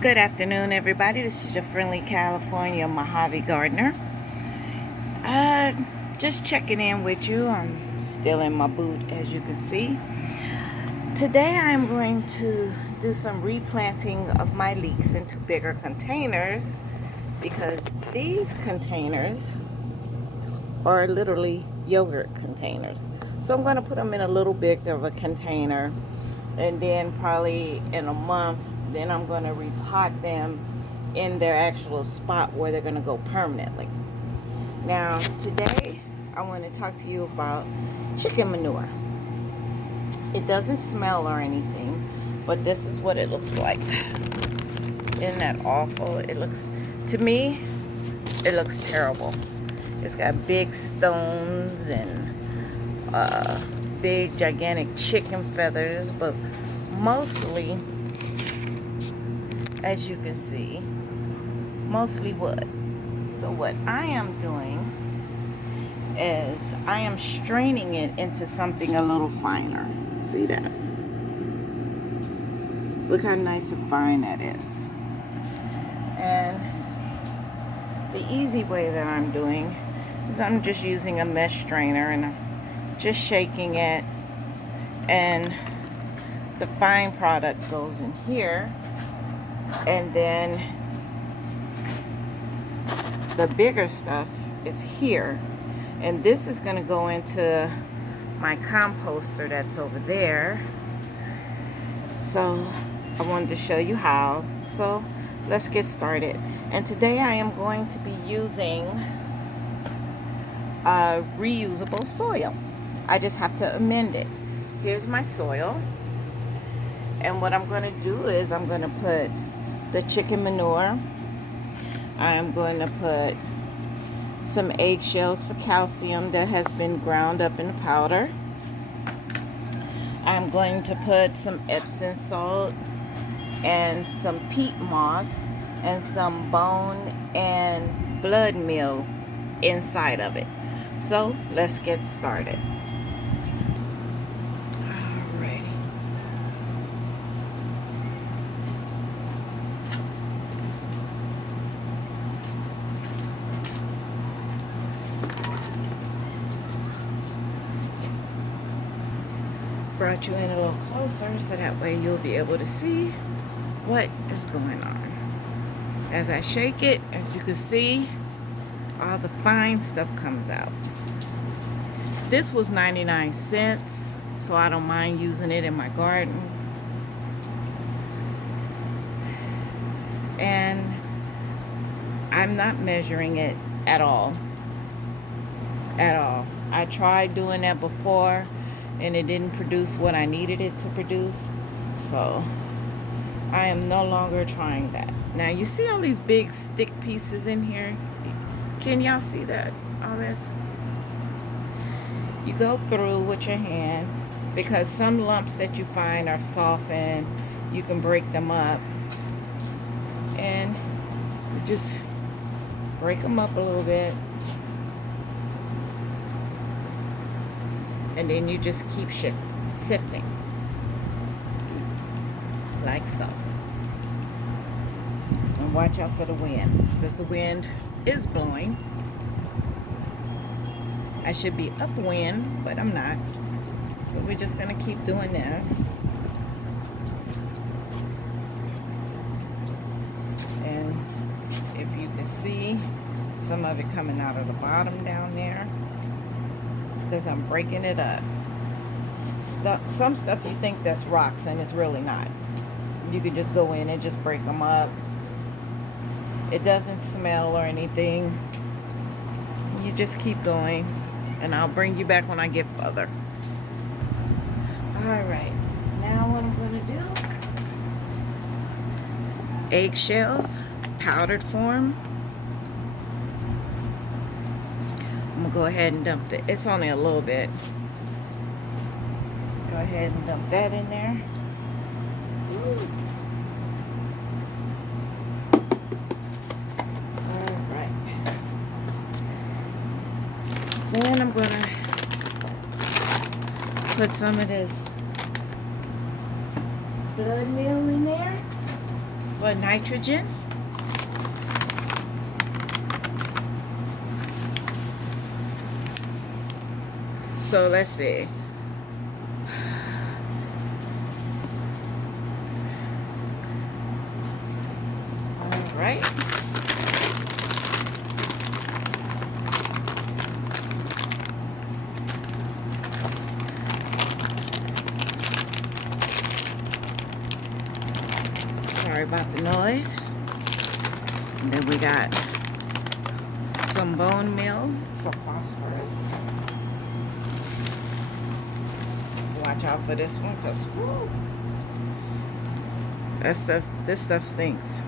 Good afternoon, everybody. This is your friendly California Mojave gardener. Uh, just checking in with you. I'm still in my boot, as you can see. Today, I'm going to do some replanting of my leeks into bigger containers because these containers are literally yogurt containers. So I'm going to put them in a little bit of a container, and then probably in a month, then I'm going to repot them in their actual spot where they're going to go permanently. Now, today I want to talk to you about chicken manure. It doesn't smell or anything, but this is what it looks like. Isn't that awful? It looks, to me, it looks terrible. It's got big stones and big gigantic chicken feathers, but mostly, as you can see, mostly wood. So what I am doing is I am straining it into something a little finer. See that? Look how nice and fine that is. And the easy way that I'm doing is I'm just using a mesh strainer and I'm just shaking it, and the fine product goes in here, and then the bigger stuff is here, and this is going to go into my composter that's over there. So I wanted to show you how. So let's get started. And today I am going to be using reusable soil. I just have to amend it. Here's my soil, and what I'm going to do is I'm going to put the chicken manure. I'm going to put some eggshells for calcium that has been ground up in powder. I'm going to put some Epsom salt and some peat moss and some bone and blood meal inside of it. So let's get started. Alrighty. Brought you in a little closer so that way you'll be able to see what is going on. As I shake it, as you can see, all the fine stuff comes out. This was 99 cents, so I don't mind using it in my garden. And I'm not measuring it at all. At all. I tried doing that before, and it didn't produce what I needed it to produce. So I am no longer trying that. Now you see all these big stick pieces in here? Can y'all see that? All this? You go through with your hand, because some lumps that you find are softened. You can break them up, and you just break them up a little bit, and then you just keep sifting like so. And watch out for the wind, because the wind is blowing. I should be upwind, but I'm not. So we're just going to keep doing this. And if you can see some of it coming out of the bottom down there, it's because I'm breaking it up. Some stuff you think that's rocks, and it's really not. You can just go in and just break them up. It doesn't smell or anything. You just keep going, and I'll bring you back when I get further. Alright, now what I'm going to do, eggshells, powdered form. I'm going to go ahead and dump it. It's only a little bit. Go ahead and dump that in there. Alright. Then I'm going to put some of this blood meal in there for for nitrogen. So let's see. All right. Sorry about the noise. And then we got some bone meal for phosphorus. Watch out for this one, cause woo, this stuff stinks.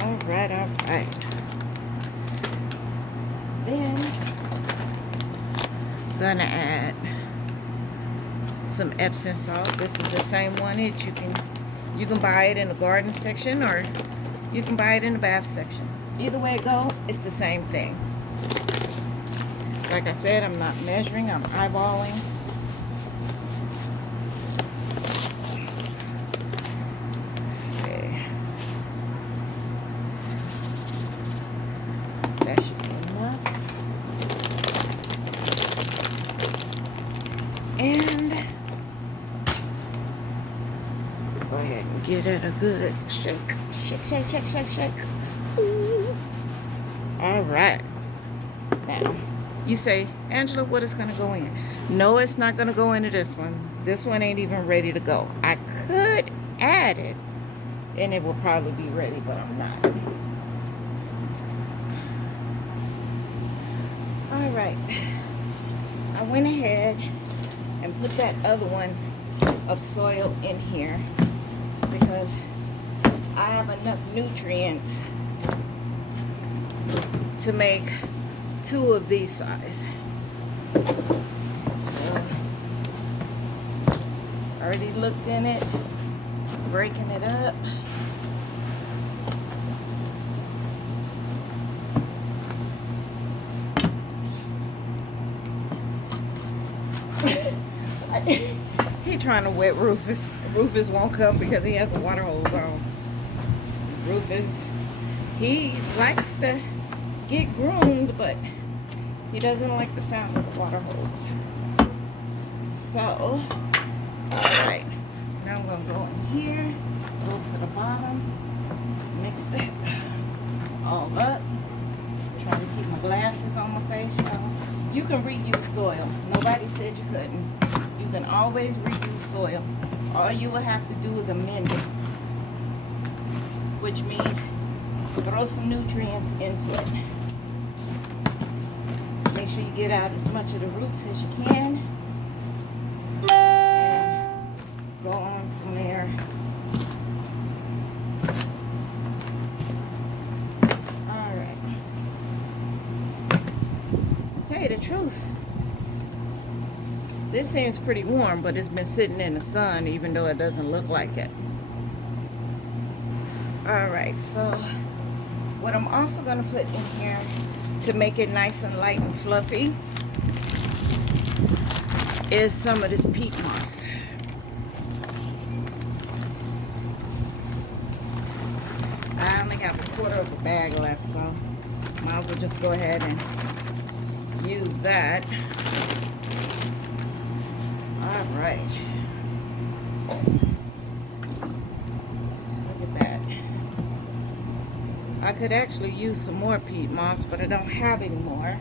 All right. Then gonna add some Epsom salt. This is the same one that you can buy it in the garden section, or you can buy it in the bath section. Either way it go, it's the same thing. Like I said, I'm not measuring, I'm eyeballing. That should be enough. And go ahead and get it a good shake. Shake. Ooh. All right. Now, you say, Angela, what is going to go in? No, it's not going to go into this one. This one ain't even ready to go. I could add it, and it will probably be ready, but I'm not. All right. I went ahead and put that other one of soil in here because I have enough nutrients to make 2 of these size. So, already looked in it, breaking it up. He trying to wet Rufus. Rufus won't come because he has a water hose on. Rufus, he likes to get groomed, but he doesn't like the sound of the water hose. So, alright. Now I'm going to go in here, go to the bottom, mix that all up. Try to keep my glasses on my face, y'all. You can reuse soil. Nobody said you couldn't. You can always reuse soil. All you will have to do is amend it, which means throw some nutrients into it. Make sure you get out as much of the roots as you can, and go on from there. All right. To tell you the truth, this seems pretty warm, but it's been sitting in the sun, even though it doesn't look like it. Alright, so what I'm also going to put in here to make it nice and light and fluffy is some of this peat moss. I only have a quarter of a bag left, so might as well just go ahead and use that. Alright. Look at that. I could actually use some more peat moss, but I don't have any more.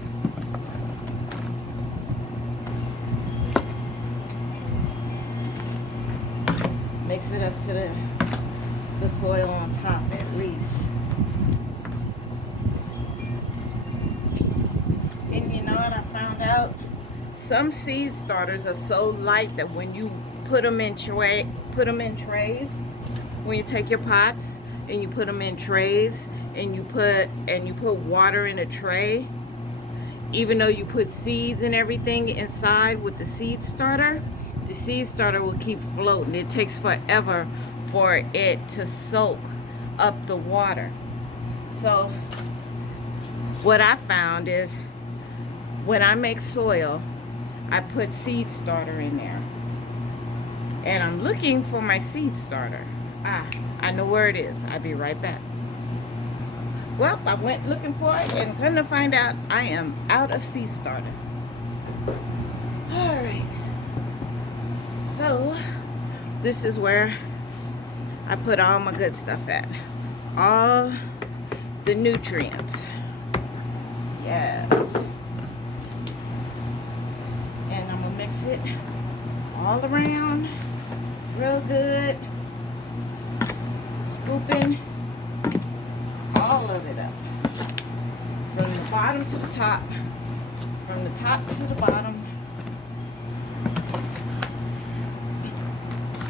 Mix it up to the soil on top at least. And you know what I found out? Some seed starters are so light that when you put them in trays, when you take your pots and you put them in trays and you put water in a tray, even though you put seeds and everything inside with the seed starter will keep floating. It takes forever for it to soak up the water. So what I found is when I make soil, I put seed starter in there. And I'm looking for my seed starter. I know where it is. I'll be right back. Well, I went looking for it and come to find out I am out of seed starter. Alright. So, this is where I put all my good stuff at. All the nutrients. Yes. And I'm going to mix it all around real good. Scooping all of it up. From the bottom to the top. From the top to the bottom.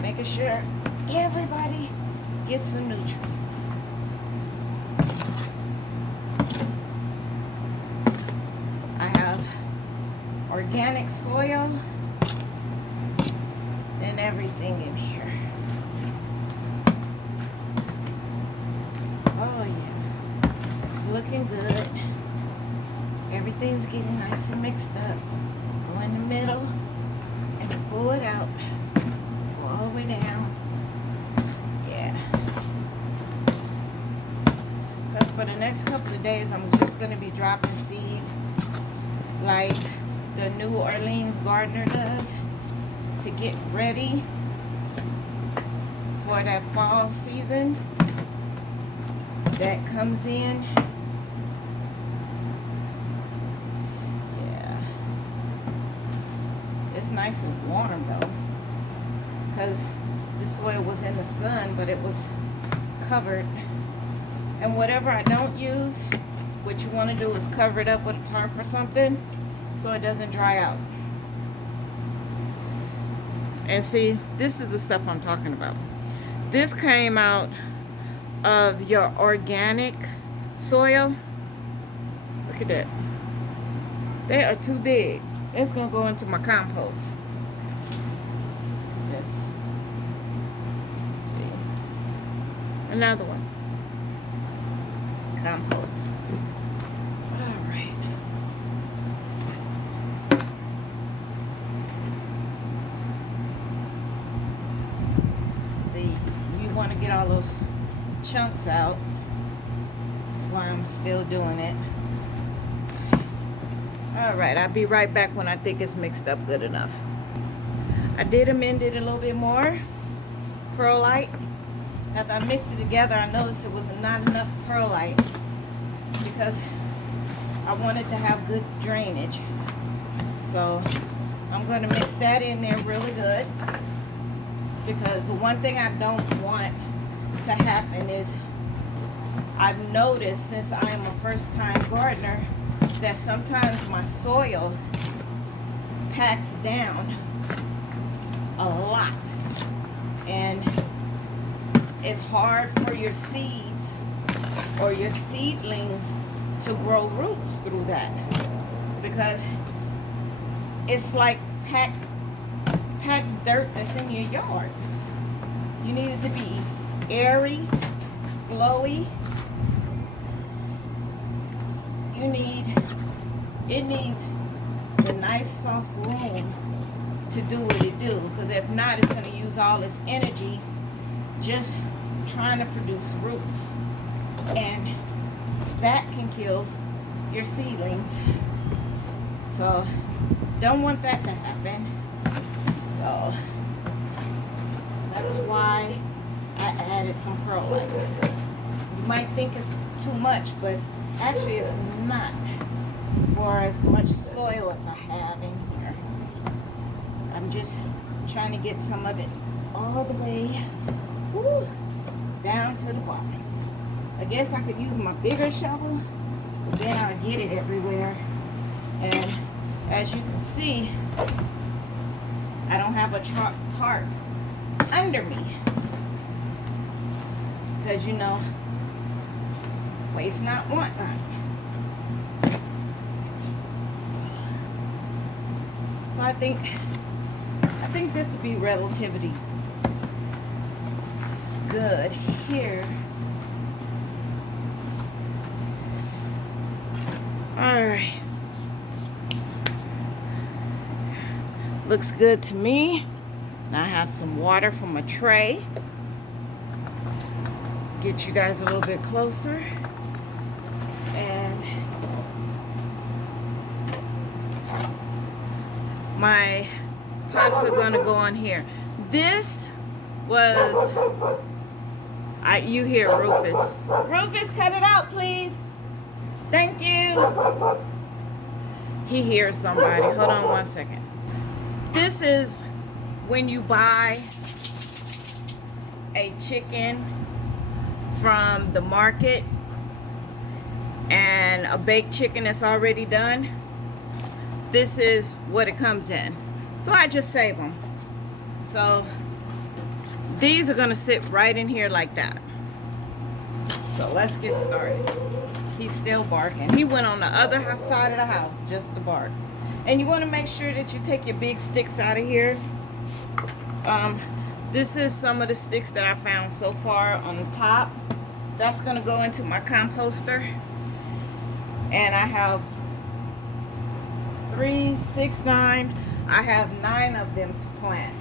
Making sure everybody gets some nutrients. I have organic soil and everything in here. Oh yeah, it's looking good. Everything's getting nice and mixed up. Go in the middle and pull it out. Go all the way down. Yeah. Because for the next couple of days, I'm just going to be dropping seed like the New Orleans gardener does to get ready for that fall season that comes in. Yeah. It's nice and warm though, because the soil was in the sun, but it was covered. And whatever I don't use, what you want to do is cover it up with a tarp or something so it doesn't dry out. And see, this is the stuff I'm talking about. This came out of your organic soil. Look at that. They are too big. It's going to go into my compost. Look at this. See? Another one. Compost. All right. See, you want to get all those chunks out. That's why I'm still doing it. All right, I'll be right back when I think it's mixed up good enough. I did amend it a little bit more. Perlite. After I mixed it together, I noticed it was not enough perlite because I wanted to have good drainage. So I'm going to mix that in there really good, because the one thing I don't want to happen is, I've noticed since I am a first-time gardener that sometimes my soil packs down a lot, and it's hard for your seeds or your seedlings to grow roots through that, because it's like packed dirt that's in your yard. You need it to be airy, flowy. It needs the nice soft room to do what it do, because if not, it's going to use all its energy just trying to produce roots, and that can kill your seedlings. So don't want that to happen. So that's why I added some perlite. You might think it's too much, but actually it's not for as much soil as I have in here. I'm just trying to get some of it all the way down to the bottom. I guess I could use my bigger shovel, but then I'll get it everywhere. And as you can see, I don't have a tarp under me, because you know, waste not, want not. So I think this would be relatively good here. All right. Looks good to me. Now I have some water from a tray. Get you guys a little bit closer. And my pots are gonna go on here. This was, you hear Rufus. Rufus, cut it out, please. Thank you. He hears somebody. Hold on one second. This is when you buy a chicken from the market and a baked chicken that's already done. This is what it comes in. So I just save them. So these are gonna sit right in here like that. So let's get started. He's still barking. He went on the other side of the house just to bark. And you want to make sure that you take your big sticks out of here. This is some of the sticks that I found so far on the top. That's gonna go into my composter. And I have 3, 6, 9. I have 9 of them to plant.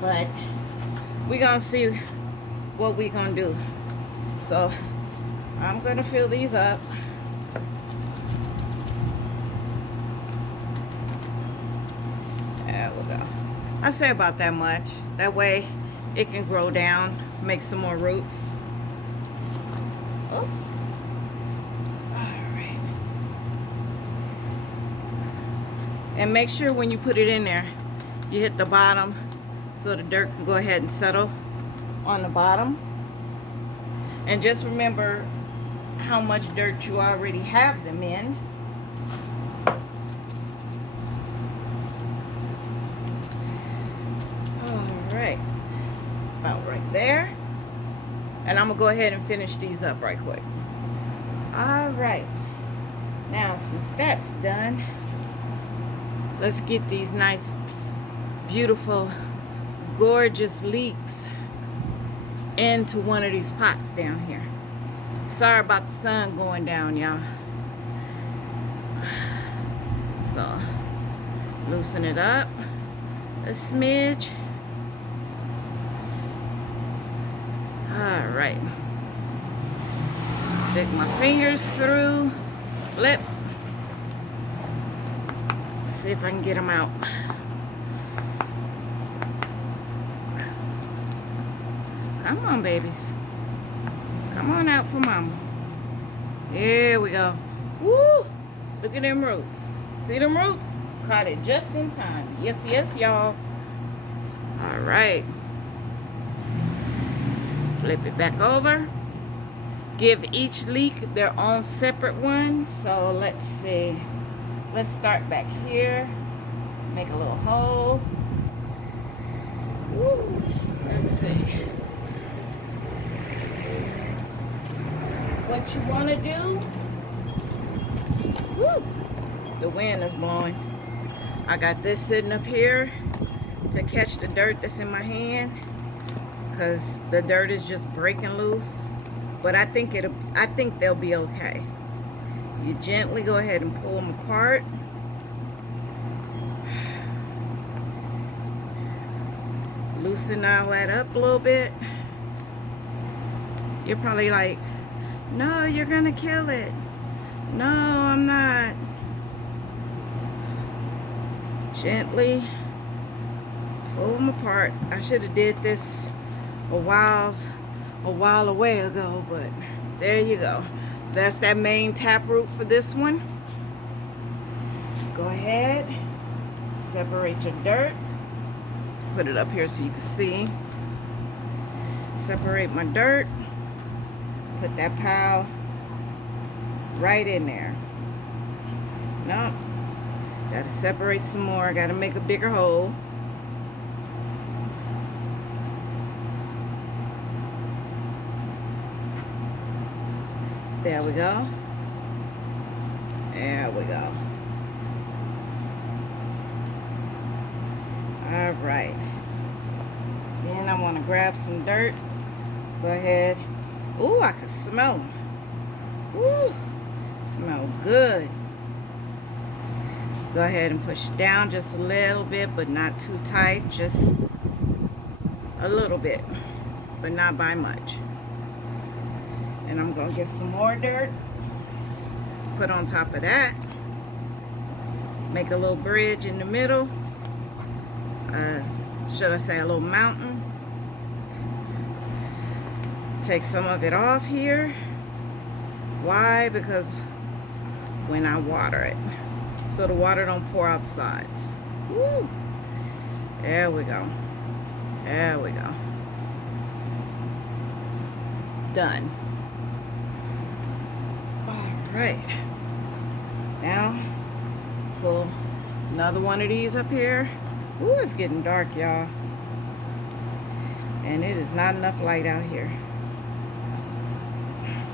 But we're gonna see what we're gonna do. So I'm gonna fill these up. There we go. I say about that much. That way it can grow down, make some more roots. Oops. Alright. And make sure when you put it in there, you hit the bottom so the dirt can go ahead and settle on the bottom. And just remember how much dirt you already have them in. Alright. About right there. And I'm going to go ahead and finish these up right quick. Alright. Now, since that's done, let's get these nice, beautiful, gorgeous leeks into one of these pots down here. Sorry about the sun going down, y'all. So, loosen it up a smidge. Alright. Stick my fingers through. Flip. Let's see if I can get them out. Come on, babies. Come on out for mama. Here we go. Woo! Look at them roots. See them roots? Caught it just in time. Yes, yes, y'all. All right. Flip it back over. Give each leek their own separate one. So let's see. Let's start back here. Make a little hole. Woo. Let's see. What you want to do? Woo. The wind is blowing. I got this sitting up here to catch the dirt that's in my hand, because the dirt is just breaking loose. But I think they'll be okay. You gently go ahead and pull them apart. Loosen all that up a little bit. You're probably like, no, you're gonna kill it. No, I'm not. Gently pull them apart. I should have did this a while away ago, but there you go. That's that main taproot for this one. Go ahead, separate your dirt. Let's put it up here so you can see. Separate my dirt. Put that pile right in there. No, gotta separate some more. Gotta make a bigger hole. There we go. There we go. All right. Then I want to grab some dirt. Go ahead. Ooh, I can smell them. Ooh, smell good. Go ahead and push it down just a little bit, but not too tight, just a little bit, but not by much. And I'm gonna get some more dirt, put on top of that, make a little bridge in the middle, should I say a little mountain. Take some of it off here. Why? Because when I water it, so the water don't pour out sides. Woo! There we go. There we go. Done. All right. Now, pull another one of these up here. Ooh, it's getting dark, y'all. And it is not enough light out here.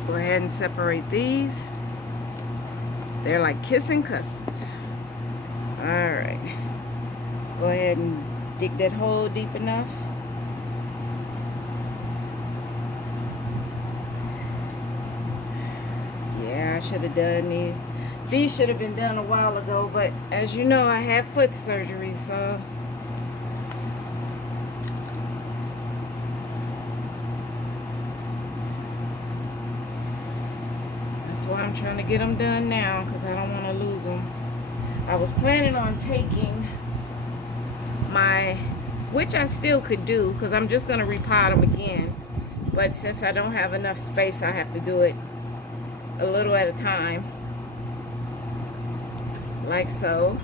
Go ahead and separate these. They're like kissing cousins. All right. Go ahead and dig that hole deep enough. Yeah, I should have done these. These should have been done a while ago, but as you know, I had foot surgery, so that's why I'm trying to get them done now, because I don't want to lose them. I was planning on taking my, which I still could do, because I'm just going to repot them again. But since I don't have enough space, I have to do it a little at a time. Like so.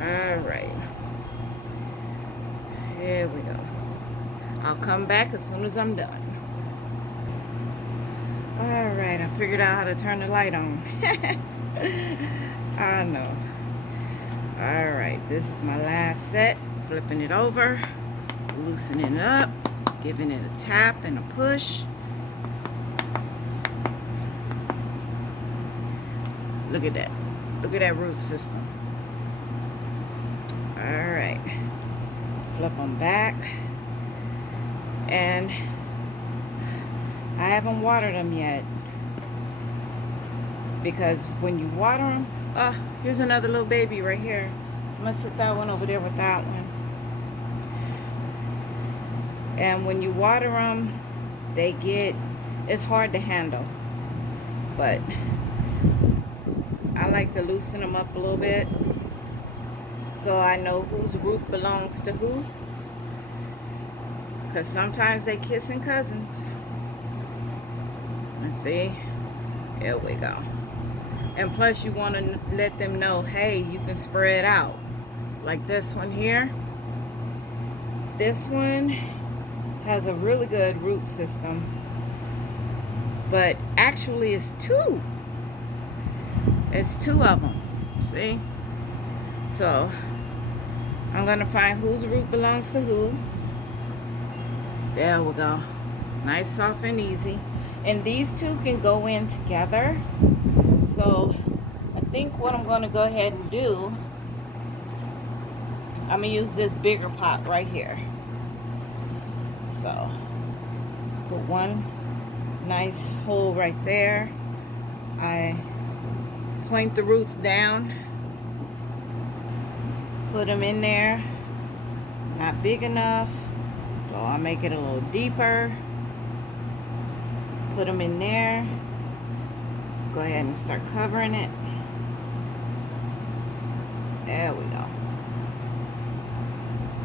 All right. Here we go. I'll come back as soon as I'm done. All right, I figured out how to turn the light on. I know. All right, this is my last set. Flipping it over, loosening it up, giving it a tap and a push. Look at that. Look at that root system. All right. Flip them back. And I haven't watered them yet. Because when you water them, here's another little baby right here. I'm going to sit that one over there with that one. And when you water them, it's hard to handle. But I like to loosen them up a little bit so I know whose root belongs to who, because sometimes they kissing cousins. Let's see, there we go. And plus you want to let them know, hey, you can spread out. Like this one here. This one has a really good root system, but actually it's two. It's two of them, see? So, I'm going to find whose root belongs to who. There we go. Nice, soft, and easy. And these two can go in together. So, I think what I'm going to go ahead and do, I'm going to use this bigger pot right here. So, put one nice hole right there. I point the roots down, put them in there, not big enough, so I'll make it a little deeper, put them in there, go ahead and start covering it. There we go.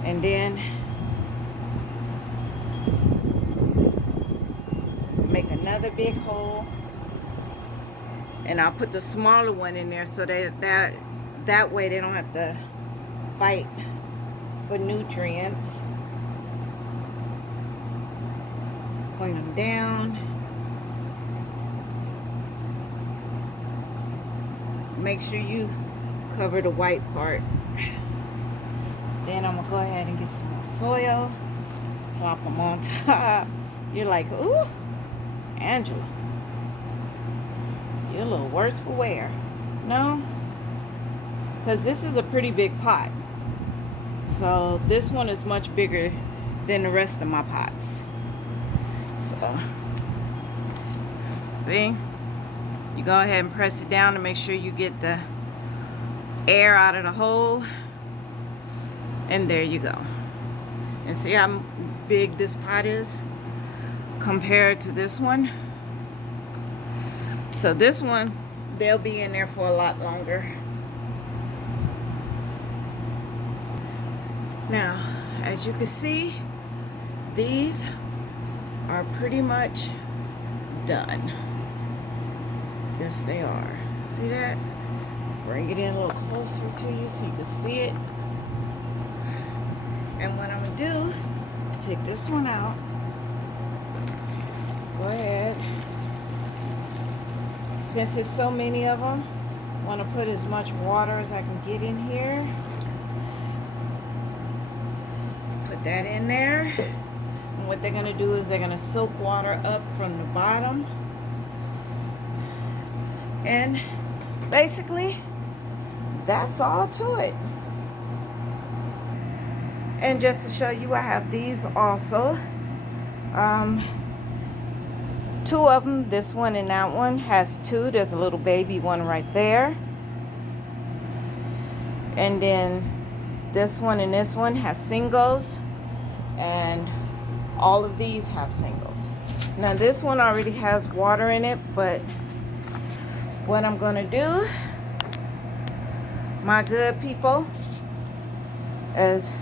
And then make another big hole. And I'll put the smaller one in there so that way they don't have to fight for nutrients. Point them down. Make sure you cover the white part. Then I'm gonna go ahead and get some more soil. Plop them on top. You're like, ooh, Angela, you're a little worse for wear. No? Because this is a pretty big pot. So this one is much bigger than the rest of my pots. So, see? You go ahead and press it down to make sure you get the air out of the hole. And there you go. And see how big this pot is compared to this one? So this one, they'll be in there for a lot longer. Now, as you can see, these are pretty much done. Yes, they are. See that? Bring it in a little closer to you so you can see it. And what I'm gonna do, take this one out. Go ahead. Since there's so many of them, I want to put as much water as I can get in here. Put that in there. And what they're gonna do is they're gonna soak water up from the bottom. And basically, that's all to it. And just to show you, I have these also. Two of them, this one and that one, has two. There's a little baby one right there. And then this one and this one has singles. And all of these have singles. Now this one already has water in it, but what I'm gonna do, my good people, is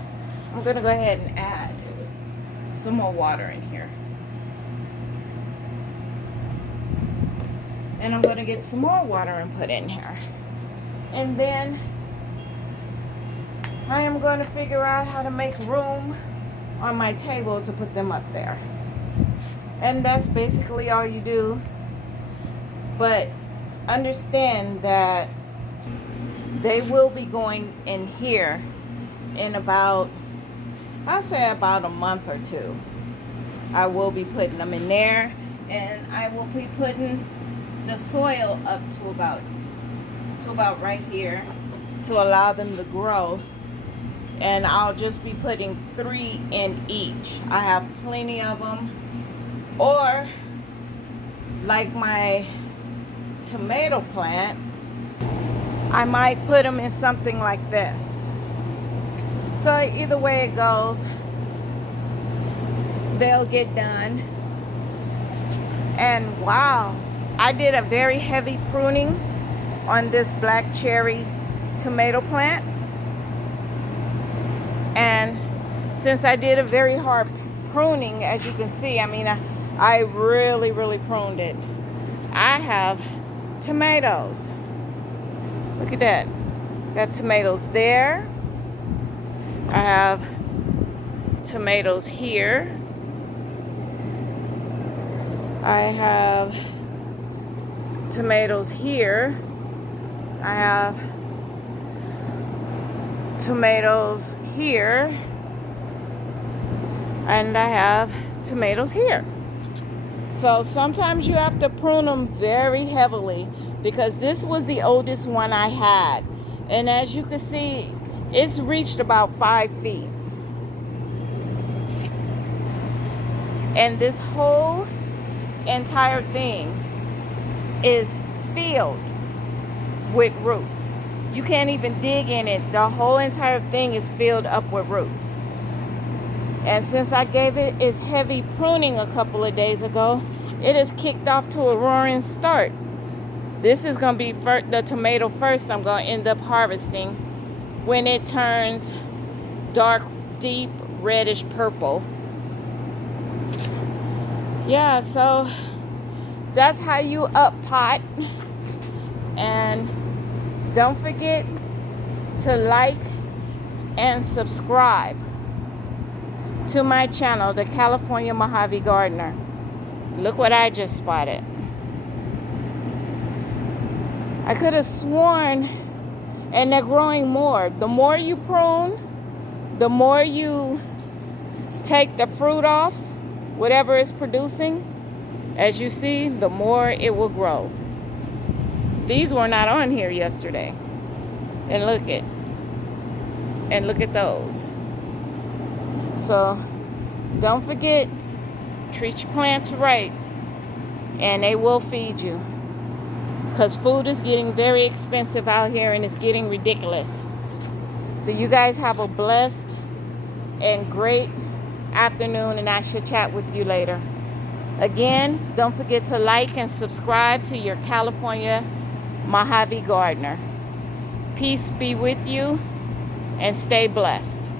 I'm gonna go ahead and add some more water in here. And I'm gonna get some more water and put in here. And then I am gonna figure out how to make room on my table to put them up there. And that's basically all you do. But understand that they will be going in here in about, I'll say about a month or two. I will be putting them in there, and I will be putting the soil up to about right here to allow them to grow. And I'll just be putting 3 in each. I have plenty of them. Or like my tomato plant, I might put them in something like this. So either way it goes, they'll get done. And wow, I did a very heavy pruning on this black cherry tomato plant. And since I did a very hard pruning, as you can see, I mean, I really pruned it. I have tomatoes. Look at that. Got tomatoes there. I have tomatoes here. I have tomatoes here. I have tomatoes here. And I have tomatoes here. So sometimes you have to prune them very heavily, because this was the oldest one I had. And as you can see, it's reached about 5 feet. And this whole entire thing is filled with roots. You can't even dig in it. The whole entire thing is filled up with roots. And since I gave it its heavy pruning a couple of days ago, it has kicked off to a roaring start. This is going to be the tomato first I'm going to end up harvesting when it turns dark, deep, reddish purple. Yeah, so that's how you up pot. And don't forget to like and subscribe to my channel, the California Mojave Gardener. Look what I just spotted. I could have sworn, and they're growing more. The more you prune, the more you take the fruit off, whatever it's producing, as you see, the more it will grow. These were not on here yesterday. And look at those. So don't forget, treat your plants right, and they will feed you. because food is getting very expensive out here and it's getting ridiculous. So you guys have a blessed and great afternoon, and I shall chat with you later. Again, don't forget to like and subscribe to your California Mojave Gardener. Peace be with you and stay blessed.